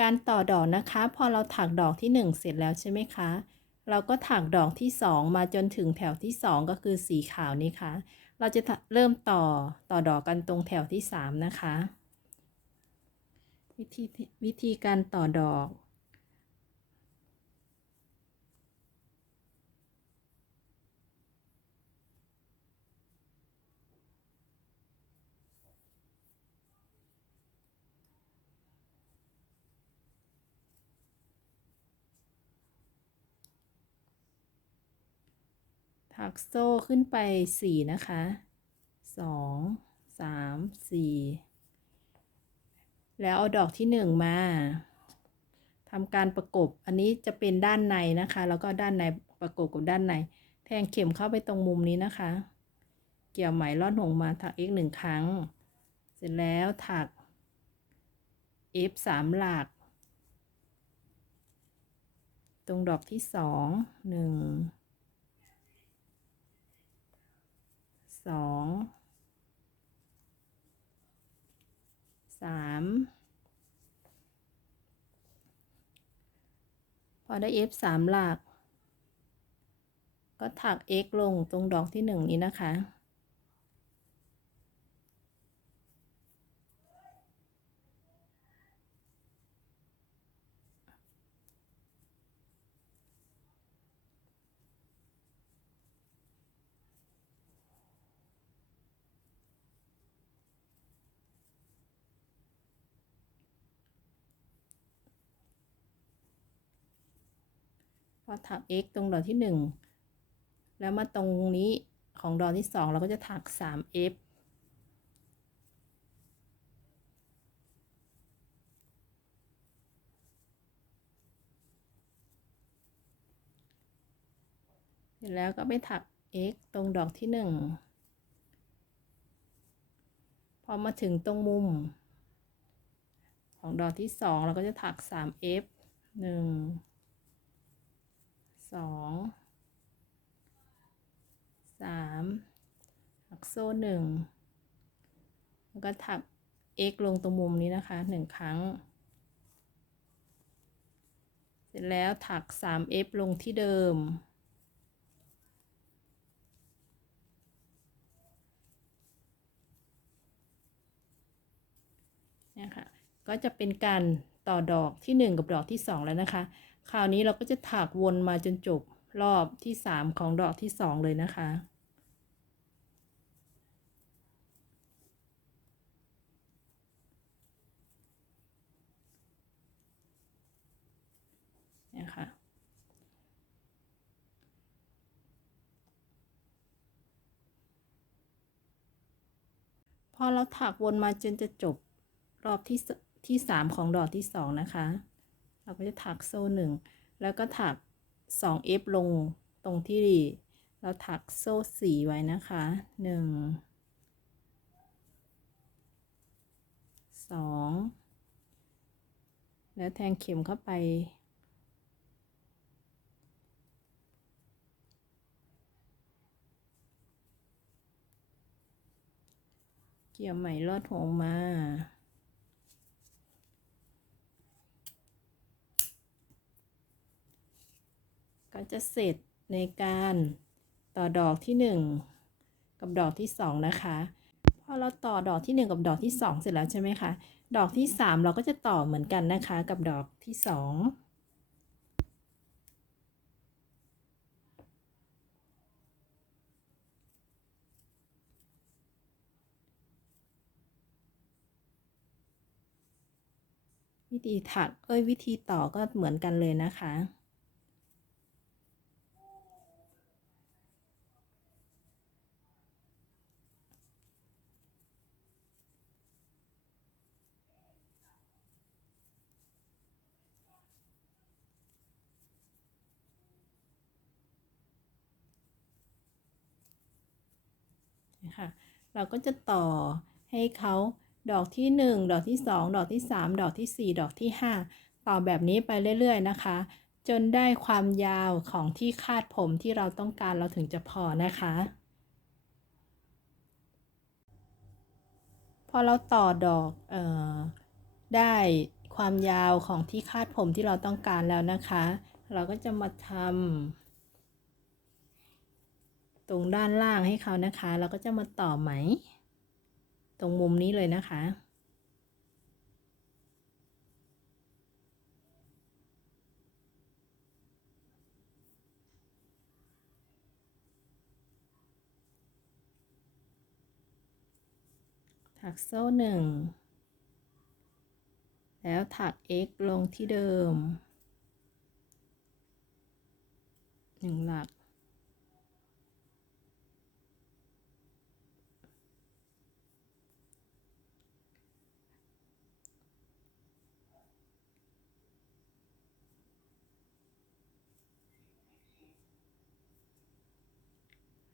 การต่อดอกนะคะ พอเราถักดอกที่ 1 เสร็จแล้วใช่ไหมคะ เราก็ถักดอกที่ 2 มาจนถึงแถวที่ 2 ก็คือสีขาวนี้ค่ะ เราจะเริ่มต่อต่อดอกกันตรงแถวที่ 3 นะคะ วิธีวิธีการต่อดอก ถักโซ่ขึ้นไป 4 นะคะ 2 3 4 แล้วเอาดอกที่ 1 มาทำการประกบ อันนี้จะเป็นด้านในนะคะ แล้วก็ด้านในประกบกับด้านใน แทงเข็มเข้าไปตรงมุมนี้นะคะ เกี่ยวไหมลอดห่วงมาถัก x 1 ครั้ง เสร็จแล้วถัก f 3หลัก ตรงดอกที่ 2 1 สองสามพอได้ f สามหลัก ก็ถัก x ลงตรงดอกที่หนึ่งนี้นะคะ พอถัก x ตรงดอกที่ 1 แล้วมาตรงนี้ของดอกที่ 2 เราก็จะถัก 3f เสร็จแล้วก็ไปถัก x ตรงดอกที่ 1 พอมาถึงตรงมุม ของดอกที่ 2 เราก็จะถัก 3f 1 สองสามถักโซ่หนึ่งแล้วก็ถัก x ลงตรงมุมนี้นะคะหนึ่งครั้ง เสร็จแล้วถัก 3f ลงที่เดิม เนี่ยค่ะ ก็จะเป็นการต่อดอกที่ 1 กับดอกที่ 2 แล้วนะคะ คราวนี้เราก็จะถักวนมาจนจบรอบที่3ของดอกที่2เลยนะคะ เนี่ยค่ะพอเราถักวนมาจนจะจบรอบที่ที่3ของดอกที่2นะคะ เราก็จะถักโซ่หนึ่งแล้วก็ถัก 2f ลงตรงที่เราถักโซ่สีไว้นะคะ1 2แล้วแทงเข็มเข้าไป เกี่ยวไหมลอดหัวมา จะเสร็จในการต่อดอกที่ 1 กับดอกที่ 2 นะคะพอเราต่อดอกที่ 1 กับดอกที่ 2 เสร็จแล้วใช่ไหมคะ ดอกที่ 3 เราก็จะต่อเหมือนกันนะคะ กับดอกที่ 2 วิธีถัก เอ้ย วิธีต่อก็เหมือนกันเลยนะคะ คะเราก็จะต่อให้เขาดอกที่ 1 ดอกที่ 2 ดอกที่ 3 ดอกที่ 4 ดอกที่ 5 ต่อแบบนี้ไปเรื่อย ๆ นะคะ จนได้ความยาวของที่คาดผมที่เราต้องการเราถึงจะพอนะคะ พอเราต่อดอกออได้ความยาวของที่คาดผมที่เราต้องการแล้วนะคะ เราก็จะมาทำ ตรงด้านล่างให้เขานะคะ เราก็จะมาต่อไหม ตรงมุมนี้เลยนะคะ ถักโซ่หนึ่ง แล้วถัก x ลงที่เดิมหนึ่งหลัก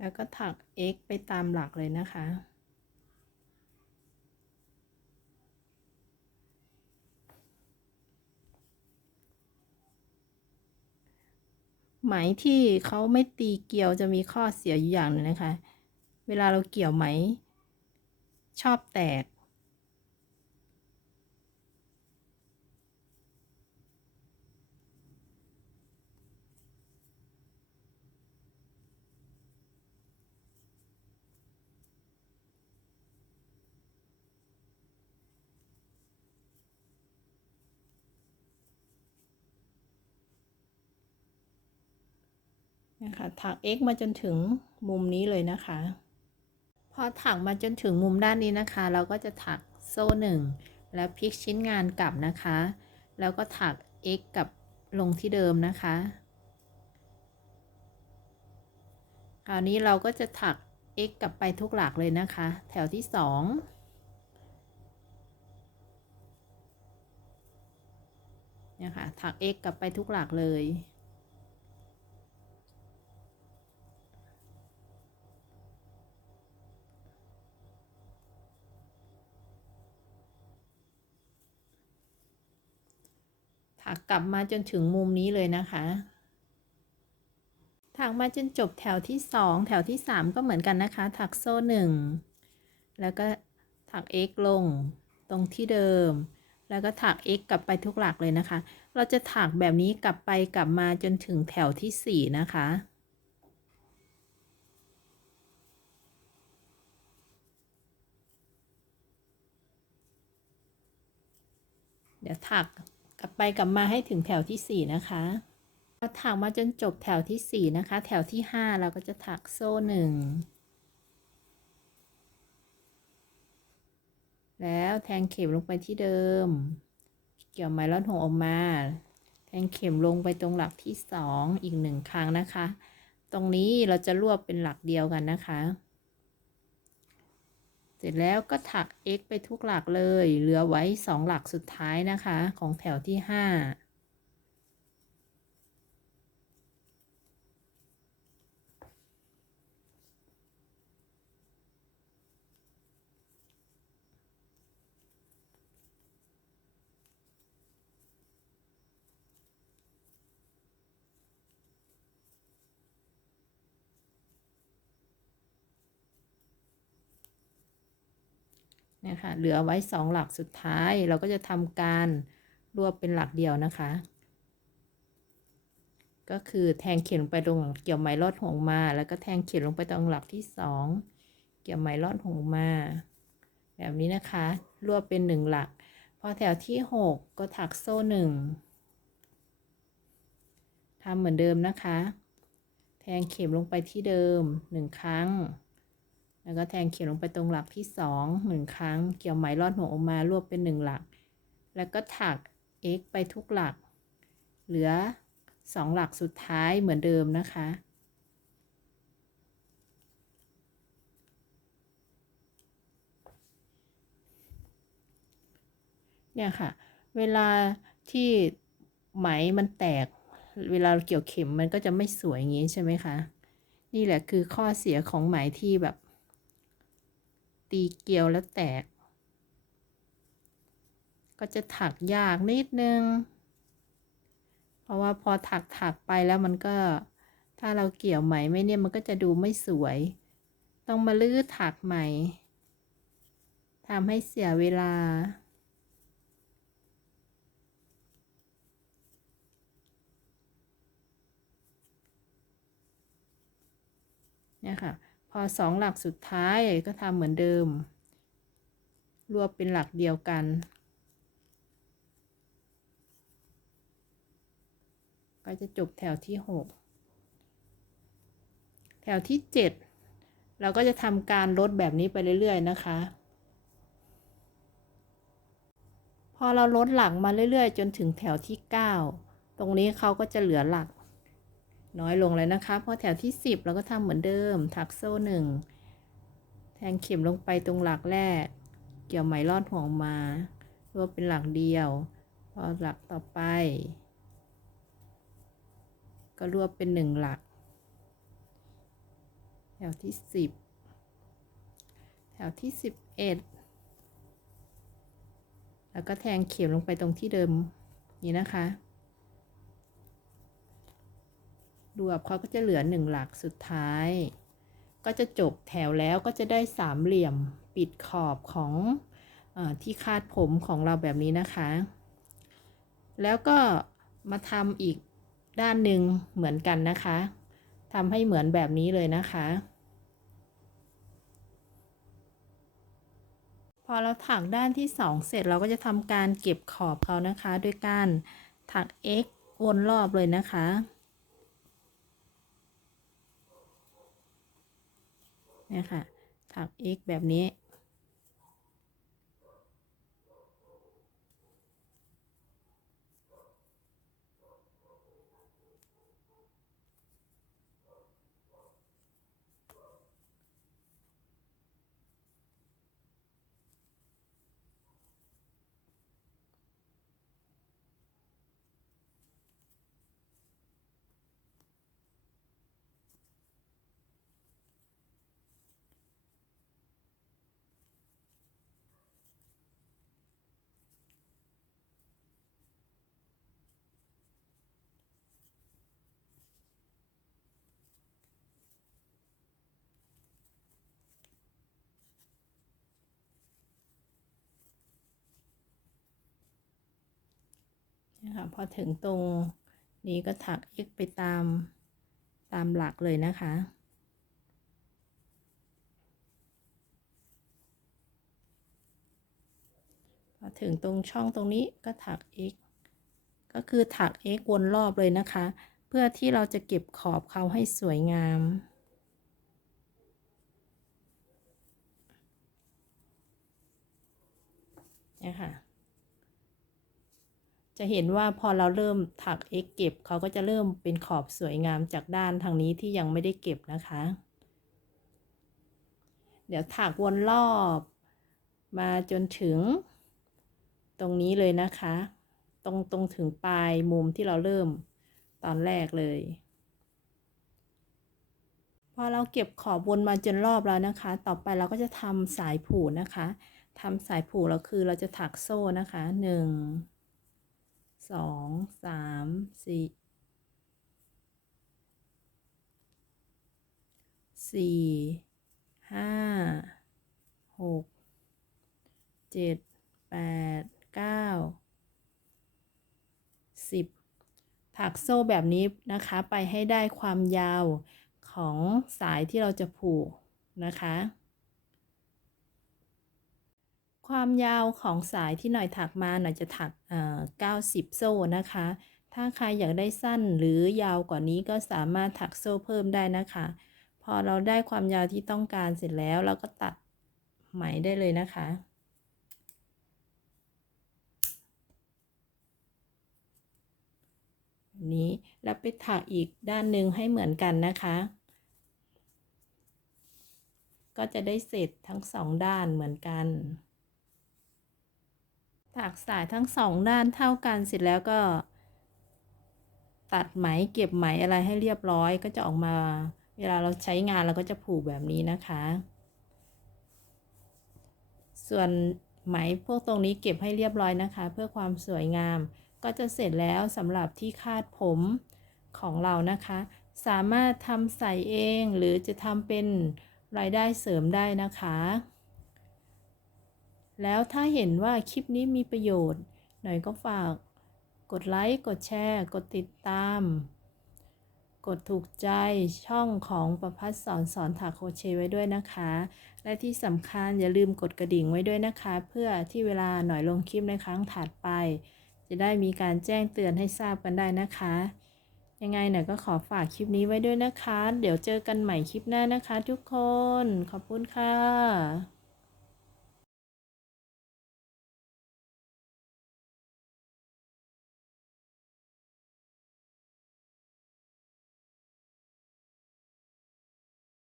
แล้วก็ถัก x ไปตามหลักเลยนะคะ ไหมที่เขาไม่ตีเกลียวจะมีข้อเสียอยู่อย่างหนึงนะคะ เวลาเราเกี่ยวไหม ชอบแตก นะคะถัก x มาจนถึงมุมนี้เลยนะคะ พอถักมาจนถึงมุมด้านนี้นะคะ เราก็จะถักโซ่หนึ่งแล้วพลิกชิ้นงานกลับนะคะ แล้วก็ถัก x กับลงที่เดิมนะคะ คราวนี้เราก็จะถัก x กลับไปทุกหลักเลยนะคะ แถวที่สองเนี่ยค่ะ ถัก x กลับไปทุกหลักเลย ถักกลับมาจนถึงมุมนี้เลยนะคะ ถักมาจนจบแถวที่สองแถวที่สามก็เหมือนกันนะคะ ถักโซ่หนึ่งแล้วก็ถัก x ลงตรงที่เดิม แล้วก็ถัก x กลับไปทุกหลักเลยนะคะ เราจะถักแบบนี้กลับไปกลับมาจนถึงแถวที่สี่นะคะเดี๋ยวถัก กลับไปกลับมาให้ถึงแถวที่สี่นะคะพอถักมาจนจบแถวที่สี่นะคะ แถวที่ห้าเราก็จะถักโซ่หนึ่งแล้วแทงเข็มลงไปที่เดิม เกี่ยวไหมลอดห่วงออกมา แทงเข็มลงไปตรงหลักที่สองอีกหนึ่งครั้งนะคะ ตรงนี้เราจะรวบเป็นหลักเดียวกันนะคะ เสร็จแล้วก็ถัก x ไปทุกหลักเลย เหลือไว้ 2 หลักสุดท้ายนะคะ ของแถวที่ 5 เนี่ยค่ะเหลือไว้สองหลักสุดท้ายเราก็จะทำการรวบเป็นหลักเดียวนะคะ ก็คือแทงเข็มลงไปตรงเกี่ยวไหมลอดห่วงมา แล้วก็แทงเข็มลงไปตรงหลักที่สองเกี่ยวไหมลอดห่วงมา แบบนี้นะคะ รวบเป็นหนึ่งหลัก พอแถวที่หกก็ถักโซ่หนึ่งทำเหมือนเดิมนะคะ แทงเข็มลงไปที่เดิมหนึ่งครั้ง แล้วก็แทงเข็มลงไปตรงหลักที่สองหนึ่งครั้ง เกี่ยวไหมลอดหัวออกมารวบเป็นหนึ่งหลัก แล้วก็ถัก x ไปทุกหลัก เหลือสองหลักสุดท้ายเหมือนเดิมนะคะ เนี่ยค่ะ เวลาที่ไหมมันแตก เวลาเกี่ยวเข็มมันก็จะไม่สวยอย่างนี้ใช่ไหมคะ นี่แหละคือข้อเสียของไหมที่แบบ ตีเกลียวแล้วแตก ก็จะถักยากนิดนึง เพราะว่าพอถักถักไปแล้วมันก็ ถ้าเราเกี่ยวไหมไม่เนี่ยมันก็จะดูไม่สวย ต้องมาลื้อถักใหม่ทำให้เสียเวลาเนี่ยค่ะ พอสองหลักสุดท้ายก็ทำเหมือนเดิม รวบเป็นหลักเดียวกัน ก็จะจบแถวที่หกแถวที่เจ็ดเราก็จะทำการลดแบบนี้ไปเรื่อย ๆ นะคะ พอเราลดหลักมาเรื่อย ๆ จนถึงแถวที่เก้าตรงนี้เขาก็จะเหลือหลัก น้อยลงเลยนะคะพราะแถวที่สิบเราก็ทำเหมือนเดิม ถักโซ่หนึ่งแทงเข็มลงไปตรงหลักแรก เกี่ยวไหมลอดห่วงมารวบเป็นหลักเดียว พอหลักต่อไป ก็รวบเป็นหนึ่งหลัก แถวที่สิบแถวที่สิบเอ็ดแล้วก็แทงเข็มลงไปตรงที่เดิม นี้นะคะ รวบเขาก็จะเหลือหนึ่งหลักสุดท้าย ก็จะจบแถวแล้วก็จะได้สามเหลี่ยมปิดขอบของอที่คาดผมของเราแบบนี้นะคะ แล้วก็มาทำอีกด้านหนึ่งเหมือนกันนะคะทำให้เหมือนแบบนี้เลยนะคะ พอเราถักด้านที่สองเสร็จเราก็จะทำการเก็บขอบเขานะคะ ด้วยการถัก x วนรอบเลยนะคะ เนี่ยค่ะถัก x แบบนี้ นะคะพอถึงตรงนี้ก็ถัก x ไปตามตามหลักเลยนะคะ พอถึงตรงช่องตรงนี้ก็ถัก x ก็คือถัก x วนรอบเลยนะคะ เพื่อที่เราจะเก็บขอบเขาให้สวยงามเนี่ยค่ะ จะเห็นว่าพอเราเริ่มถัก x เก็บเขาก็จะเริ่มเป็นขอบสวยงามจากด้านทางนี้ที่ยังไม่ได้เก็บนะคะ เดี๋ยวถักวนรอบมาจนถึง ตรงนี้เลยนะคะ ตรงตรงถึงปลายมุมที่เราเริ่มตอนแรกเลย พอเราเก็บขอบวนมาจนรอบแล้วนะคะ ต่อไปเราก็จะทำสายผูนะคะทำสายผูเราคือเราจะถักโซ่นะคะหนึ่ง สองสามสี่สี่ห้าหกเจ็ดแปดเก้าสิบถักโซ่แบบนี้นะคะไปให้ได้ความยาวของสายที่เราจะผูกนะคะ ความยาวของสายที่หน่อยถักมาหน่อยจะถักเอ่อ90 โซ่นะคะ ถ้าใครอยากได้สั้นหรือยาวกว่านี้ก็สามารถถักโซ่เพิ่มได้นะคะ พอเราได้ความยาวที่ต้องการเสร็จแล้วเราก็ตัดไหมได้เลยนะคะนี้แล้วไปถักอีกด้านหนึ่งให้เหมือนกันนะคะ ก็จะได้เสร็จทั้งสองด้านเหมือนกัน ถักสายทั้งสองด้านเท่ากันเสร็จแล้วก็ ตัดไหมเก็บไหมอะไรให้เรียบร้อยก็จะออกมา เวลาเราใช้งานเราก็จะผูกแบบนี้นะคะ ส่วนไหมพวกตรงนี้เก็บให้เรียบร้อยนะคะ เพื่อความสวยงาม ก็จะเสร็จแล้วสำหรับที่คาดผมของเรานะคะ สามารถทำใส่เองหรือจะทำเป็นรายได้เสริมได้นะคะ แล้วถ้าเห็นว่าคลิปนี้มีประโยชน์ หน่อยก็ฝากกดไลค์ กดแชร์ กดติดตาม กดถูกใจช่องของประพัฒสอนสอนถักโคเชไว้ด้วยนะคะ และที่สำคัญอย่าลืมกดกระดิ่งไว้ด้วยนะคะ เพื่อที่เวลาหน่อยลงคลิปในครั้งถัดไป จะได้มีการแจ้งเตือนให้ทราบกันได้นะคะ ยังไงหน่อยก็ขอฝากคลิปนี้ไว้ด้วยนะคะ เดี๋ยวเจอกันใหม่คลิปหน้านะคะ ทุกคน ขอบคุณค่ะ